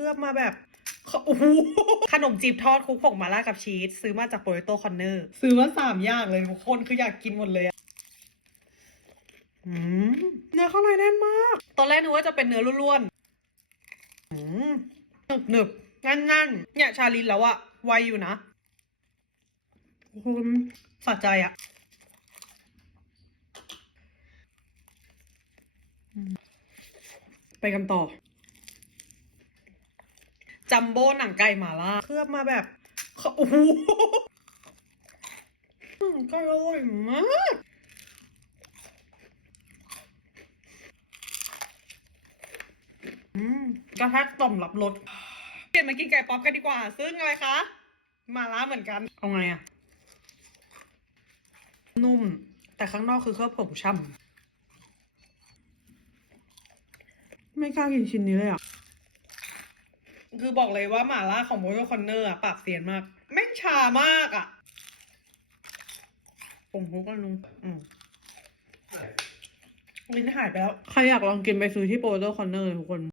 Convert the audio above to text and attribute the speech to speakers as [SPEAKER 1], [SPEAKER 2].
[SPEAKER 1] ลือบมาแบบโอ้โหขนมจีบทอดคลุกผงมาล่ากับชีสซื้อมาจากโปรโตคอนเนอร์ซื้อมาสามอย่างเลยทุกคนคืออยากกินหมดเลยอะอืมเนื้อข้างในแน่นมาก ตอนแรกนึกว่าจะเป็นเนื้อล้วนๆอืมหนึบหนึบๆแน่นๆเนี่ยชาลินแล้วอะไวอยู่นะคุณสะใจอะอืมไปกันต่อ จัมโบ้หนังไก่หมาล่าเคลือบมาแบบโอ้โหหนังไก่อร่อยมากอืมกระแทกต่อมรับรสเปลี่ยนมากินไก่ป๊อปกันดีกว่า ซึ่งอะไรคะหมาล่าเหมือนกัน เอาไงอะนุ่ม แต่ข้างนอกคือเคลือบผงช่ำไม่กล้ากินชิ้นนี้เลยอะ คือบอกเลยว่าหมาล่าของโมโยคอนเนอร์อะปากเสียนมากแม่งชามากอะผมทุกอันนึงอืมลิ้นหายไปแล้ว ใครอยากลองกินไปซื้อที่โปรโตคอนเนอร์ทุกคน